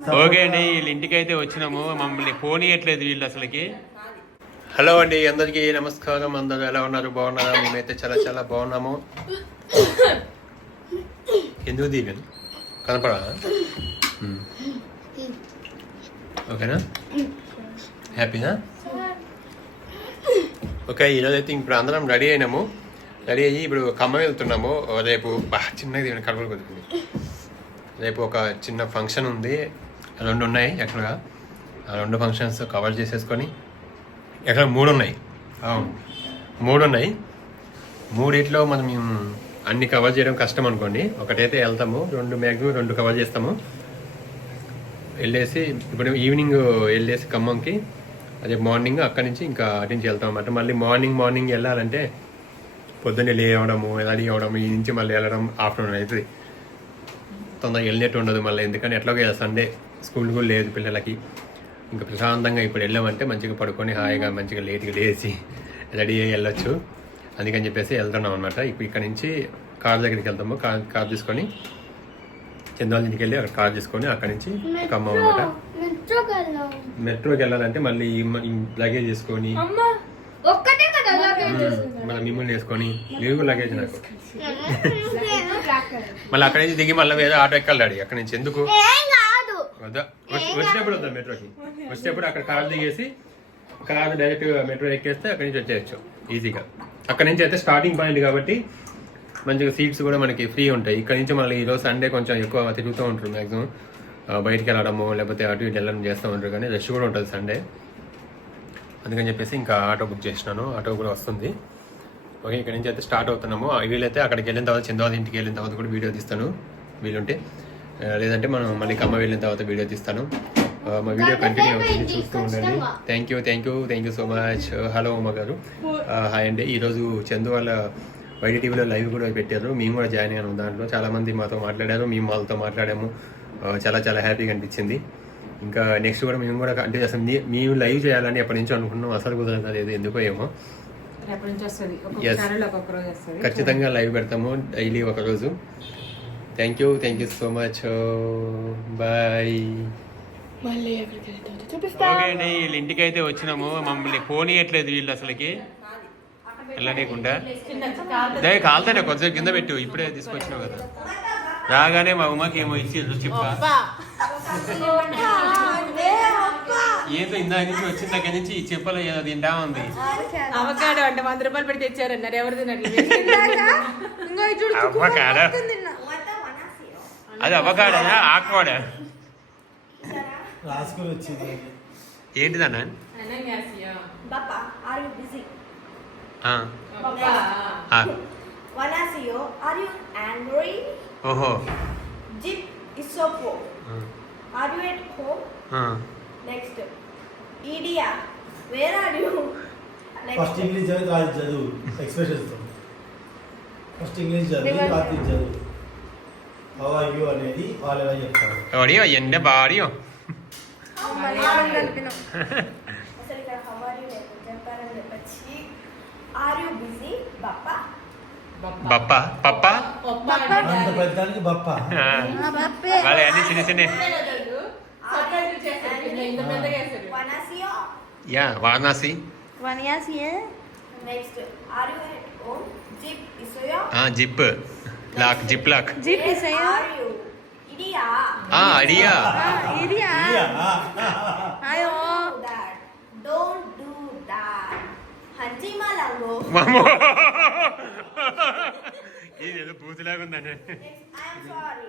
Okay అండి, వీళ్ళ ఇంటికి అయితే వచ్చినాము. మమ్మల్ని పోనీయట్లేదు వీళ్ళు అసలుకి. హలో అండి, అందరికీ నమస్కారం. అందరూ ఎలా ఉన్నారు? బాగున్నారా? మేమైతే చాలా చాలా బాగున్నాము. ఎందుకు దీవెన్ కనపడా? ఓకేనా? హ్యాపీనా? ఓకే, ఈరోజు అయితే ఇప్పుడు అందరం రెడీ అయినాము. రెడీ అయ్యి ఇప్పుడు ఖమ్మం వెళ్తున్నాము. రేపు చిన్నది కడపలు కొద్దుకుంది. రేపు ఒక చిన్న ఫంక్షన్ ఉంది, 2 ఉన్నాయి ఎక్కడగా. ఆ 2 ఫంక్షన్స్ కవర్ చేసేసుకొని ఎక్కడ 3 ఉన్నాయి. 3 ఉన్నాయి. 3 మనం అన్ని కవర్ చేయడం కష్టం అనుకోండి. ఒకటైతే వెళ్తాము, 2 కవర్ చేస్తాము. వెళ్ళేసి ఇప్పుడు ఈవినింగ్ వెళ్ళేసి ఖమ్మంకి, అదే మార్నింగ్ అక్కడి నుంచి ఇంకా అటు నుంచి వెళ్తాం అన్నమాట. మళ్ళీ మార్నింగ్ వెళ్ళాలంటే పొద్దున్నే లేవడము, రెడీ అవ్వడము, ఈ నుంచి మళ్ళీ వెళ్ళడం ఆఫ్టర్నూన్ అవుతుంది. తొందరగా వెళ్ళినట్టు ఉండదు మళ్ళీ, ఎందుకని ఎట్లాగో సండే స్కూల్ కూడా లేదు పిల్లలకి. ఇంకా ప్రశాంతంగా ఇప్పుడు వెళ్ళామంటే మంచిగా పడుకొని హాయిగా మంచిగా లేట్గా లేచి రెడీ అయ్యి వెళ్ళొచ్చు. అందుకని చెప్పేసి వెళ్తున్నాం అనమాట. ఇప్పుడు ఇక్కడ నుంచి కార్ దగ్గరికి వెళ్తాము. కార్ తీసుకొని చంద్రాల ఇంటికి వెళ్ళి అక్కడ కార్ తీసుకొని అక్కడి నుంచి ఖమ్మం అనమాట. మెట్రోకి వెళ్ళాలంటే మళ్ళీ లగేజ్ చేసుకొని మళ్ళీ మిమ్మల్ని వేసుకొని మీరు లగేజ్ నాకు మళ్ళీ అక్కడి నుంచి దిగి మళ్ళీ వేరే ఆటో ఎక్కాలి డాడీ. అక్కడి నుంచి ఎందుకు వద్దా, వచ్చినప్పుడు వద్దా మెట్రోకి. వచ్చినప్పుడు అక్కడ కార్ దిగేసి కార్ డైరెక్ట్ మెట్రో ఎక్కేస్తే అక్కడి నుంచి వచ్చేయచ్చు ఈజీగా. అక్కడి నుంచి అయితే స్టార్టింగ్ పాయింట్ కాబట్టి మంచిగా సీట్స్ కూడా మనకి ఫ్రీ ఉంటాయి. ఇక్కడ నుంచి మళ్ళీ ఈరోజు సండే కొంచెం ఎక్కువ తిరుగుతూ ఉంటారు మ్యాక్సిమం. బయటికి వెళ్ళడము లేకపోతే అటు ఇటు వెళ్ళడం చేస్తూ ఉంటారు, కానీ రష్ కూడా ఉంటుంది సండే. అందుకని చెప్పేసి ఇంకా ఆటో బుక్ చేసినాను. ఆటో కూడా వస్తుంది. ఓకే, ఇక్కడ నుంచి అయితే స్టార్ట్ అవుతున్నాము. వీలైతే అక్కడికి వెళ్ళిన తర్వాత చంద్రబాబు ఇంటికి వెళ్ళిన తర్వాత కూడా వీడియో తీస్తాను వీలుంటే. లేదంటే మనం మళ్ళీ ఖమ్మం వెళ్ళిన తర్వాత వీడియో తీస్తాను. మా వీడియో కంటిన్యూ అవుతుంది, చూస్తూ ఉండండి. Thank you so much. Hello ఉమ్మ గారు, హాయ్ అండి. ఈరోజు చందు వాళ్ళ వైడి టీవీలో లైవ్ కూడా పెట్టారు. మేము కూడా జాయిన్ అయ్యాము దాంట్లో. చాలామంది మాతో మాట్లాడారు, మేము వాళ్ళతో మాట్లాడాము. చాలా చాలా హ్యాపీగా అనిపించింది. ఇంకా నెక్స్ట్ కూడా మేము కూడా అంటే అసలు మేము లైవ్ చేయాలని ఎప్పటి నుంచో అనుకున్నాం, అసలు కుదరలేదు ఎందుకో ఏమో. ఖచ్చితంగా లైవ్ పెడతాము డైలీ ఒకరోజు. Thank you so much. Bye. Okay అండి, వీళ్ళ ఇంటికి అయితే వచ్చినాము. మమ్మల్ని పోనీయట్లేదు వీళ్ళు అసలుకి, వెళ్ళనీయకుండా. కాలుతానే కొద్దిసేపు కింద పెట్టు, ఇప్పుడే తీసుకొచ్చినావు కదా. రాగానే మా ఉమ్మకి ఏమో ఇచ్చి చెప్ప ఏదో ఇందాక నుంచి వచ్చిన దగ్గర నుంచి ఈ చెప్పలు ఏదో తింటా ఉంది. అవకాడో అంటే 100 రూపాయలు పెట్టి తెచ్చారన్నారు. ఎవరు తినట్లేదు. అవకాడో, అది అవకాడనా ఆకువాడా ఏంటిదన్నా? ఓహో. Next, Idia, where are you? First English చదువు ఎక్స్ప్రెషన్స్. ఫస్ట్ ఇంగ్లీష్ చదువు, రాత్రి చదువు. హౌ ఆర్ యు అనేది వాళ్ళు ఎలా చెప్తారు. ఓడియో ఎండ బాడియో అసలు ఇక్కడ హౌ ఆర్ యు చెప్పారని చెప్పొచ్చి ఆర్ యు బిజీ బప్పా పప్పా అంత పెద్దానికి బప్ప. వాళ్ళ అన్ని చిన్న చిన్న. Yeah Varanasi. Next are you at home zip ఇసోయో. Zip lock, zip lock. Zip ఇసోయో. ఆర్ యు ఇడియా. ఇడియా. అయ్యో డోంట్ డు దట్. హంజిమా లాంగో. మామో ఇదేదో పూజలాగా ఉందండి. I am sorry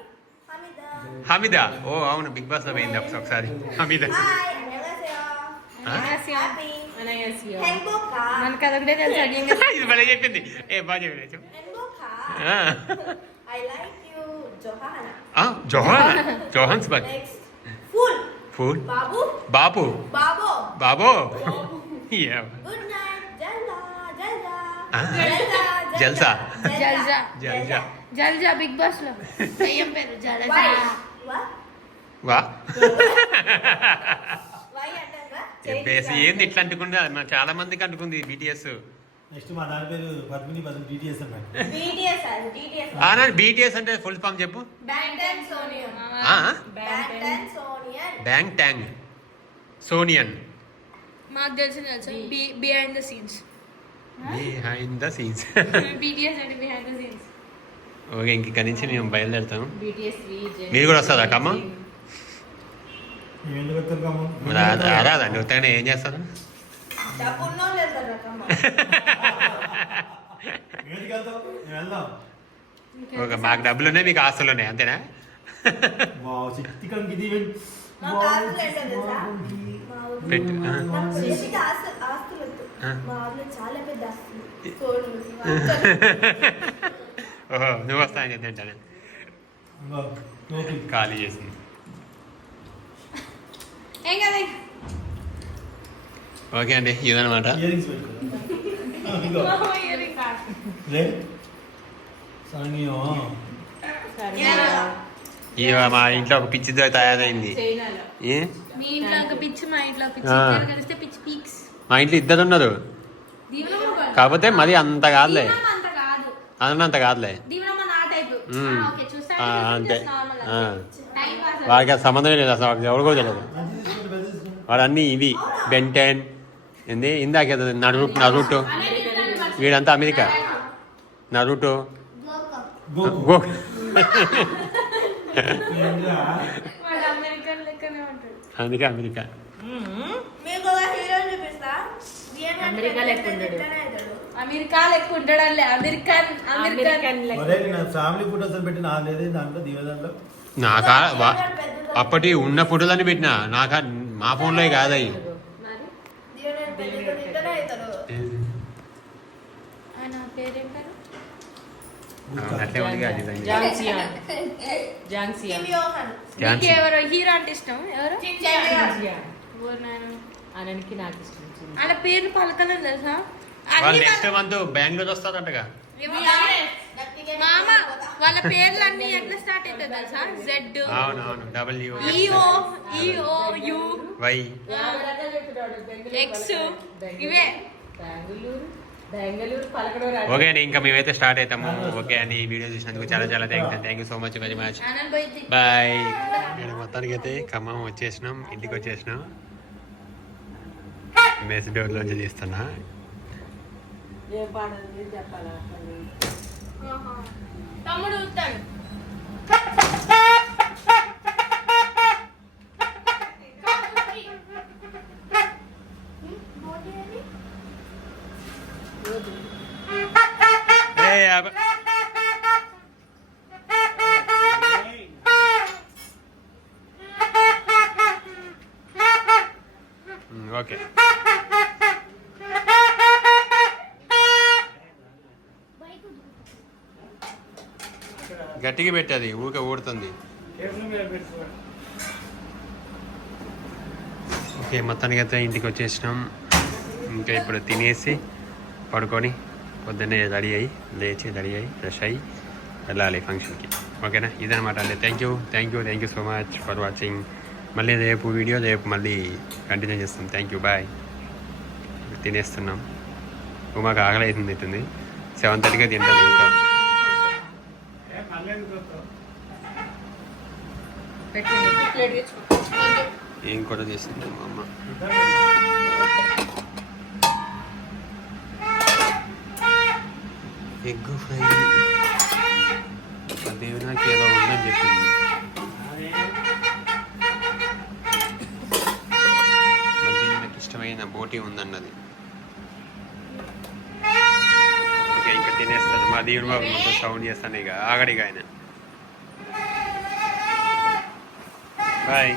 Hamida. ఓ అవును, బిగ్ బాస్ లో పోయింది ఒకసారి హమీదా. ఇది భలే చెప్పింది. ఏ బాగా చెప్పలేదు. జోహాన్స్బర్గ్. ఫుల్ బాబు బాబో. జల్సా జల్జా బిగ్ బాస్ లో పేరు జల్జా. వా ఏంది ఇట్లా అంటుకుంది? చాలా మందికి అంటుకుంది BTS. నెక్స్ట్ మా నాన్న పేరు పద్మిని బదులు డిటిఎస్ అన్నాడు. BTS అది DTS. బీటీఎస్ అంటే ఫుల్ ఫామ్ చెప్పు. Bangtan Sonian. Bangtan Sonian. Bangtan Sonian. మాకు తెలుసు behind the scenes. Behind the scenes. BTS అంటే బిహైండ్ ద సీన్స్. ఓకే, ఇంక ఇక్కడి నుంచి మేము బయలుదేరుతాం. BTS మీరు కూడా వస్తుందా ఖమ్మం? మేము ఎందుకు వస్తాం కమ్మ? రాదండి, ఉత్తగానే ఏం చేస్తారు? డబ్బు ఉన్నోళ్ళు వెళ్తారు రకమ్మ. మేము ఎందుకు వెళ్తాం? మేము వెళ్దాం. ఓకే, మాకు డబ్బులు ఉన్నాయి, మీకు ఆస్తులు ఉన్నాయి, అంతేనా? వావ్, చిత్తికంకి ఇది మా కాసులు ఏంటో తెలుసా? మా ఊర్లో పెట్టు. నా పెళ్ళికి ఆస్తులు వద్దు. ఆ. మా ఊర్లో చాలా పెద్ద ఆస్తులు. తోడు ఓహో, నువ్వు వస్తా అని చెప్తాను. ఖాళీ చేసి ఏం కదా ఓకే అండి, ఇదనమాట. ఇయరింగ్స్ పెట్టుకో. లే సంగీతం. ఇక మా ఇంట్లో ఒక పిచ్చి తయారైంది. చైనాలో ఏ? మీ ఇంట్లో ఒక పిచ్చి, మా ఇంట్లో ఒక పిచ్చి, ఆ. ఇద్దరు కలిస్తే పిచ్చి పీక్స్. మా ఇంట్లో ఇద్దరు ఉన్నారు, కాకపోతే మరి అంత కాదులే, అంత కాదు, అన్నంత కాదులే. దీవెనమ్మ నా టైపు. మ్మ్. ఓకే, చూస్తా అంతే. నార్మల్ ఆ. Time pass. వాడికి అది సంబంధమే లేదు అసలు, వాడికి ఎవరికో తెలియదు. మంచి తీసుకోండి, పెద్ద తీసుకోండి. వాడు అన్నీ ఇవి బెంటెన్ ఏంది ఇందాక నరుటో, వీడంతా అమెరికా. నరుటో గోకు. ఏంటిరా? వాడు అమెరికన్ లెక్కనే ఉంటాడు. అందుకే అమెరికా. మీకు ఒక హీరో చూపిస్తా. అమెరికా లెక్క ఉండడు. అమెరికా లెక్క ఉంటాడు. అమెరికన్ అమెరికన్ లెక్క. ఒరేయ్, నా ఫ్యామిలీ ఫోటోస్ అని పెట్టి నా లేదే దాంట్లో దివదాంట్లో. నాకా అప్పటి ఉన్న ఫోటోలన్నీ పెట్టినా, నాకా మా ఫోన్లో కాదు అవి. ఆయన పేరేం పేరు? అట్లే ఉంది అది దాన్ని. జాంగ్సియాన్. జాంగ్సియాన్. నీకు ఎవరు హీరో అంటే ఇష్టం? ఎవరు? జాంగ్సియాన్. ఎవరు నాయన? ఆయనకి నాకు ఇష్టం. వాళ్ళ పేరు పలకలేదు తెలుసా? వాళ్ళు నెక్స్ట్ మంత్ బెంగళూరు వస్తారంటగా. మామ వాళ్ళ పేర్లు అన్ని ఎట్లా స్టార్ట్ అవుతుంది తెలుసా? జెడ్, అవునవును, W E O, E O, U, Y. X, ఇవే. బెంగళూరు పలకడూరు. ఓకే అండి, ఇంకా మేమైతే స్టార్ట్ అవుతాము. ఓకే అండి, ఈ వీడియో చూసినందుకు చాలా చాలా thank you so much, very much. Anand పోయింది. బాయ్. నేను మొత్తానికి అయితే ఖమ్మం వచ్చేసినాం, ఇంటికి వచ్చేసినాం. మెస్ డోర్లోంచి తీస్తున్నా. ఏం పాడాలి చెప్పాలా? తమ్ముడు ఊతాడు. ఓకే, గట్టిగా పెట్టది, ఊరికే ఊడుతుంది. ఓకే, మొత్తానికి అయితే ఇంటికి వచ్చేసినాం. ఇంకా ఇప్పుడు తినేసి పడుకొని పొద్దున్నే రెడీ అయ్యి లేచి రెడీ అయ్యి ఫ్రెష్ అయ్యి వెళ్ళాలి ఫంక్షన్కి. ఓకేనా, ఇదనమాట అండి. Thank you so much for watching. మళ్ళీ రేపు వీడియో మళ్ళీ కంటిన్యూ చేస్తాం. Thank you, bye. తినేస్తున్నాం. మాకు ఆకలి అవుతుంది, 7:30కి తింటుంది. ఇంకా ఏం కూడా చేసింది మా అమ్మ. ఎగ్ ఫ్రై అదేవి నాకు ఏదో ఉందని చెప్పింది. మళ్ళీ నాకు ఇష్టమైన బోటీ ఉందన్నది. ఓకే, ఇంకా తినేస్తాను. మా దేవుడు బాబు మొత్తం సౌండ్ చేస్తాను. ఇక ఆగడిగా ఆయన. బాయ్.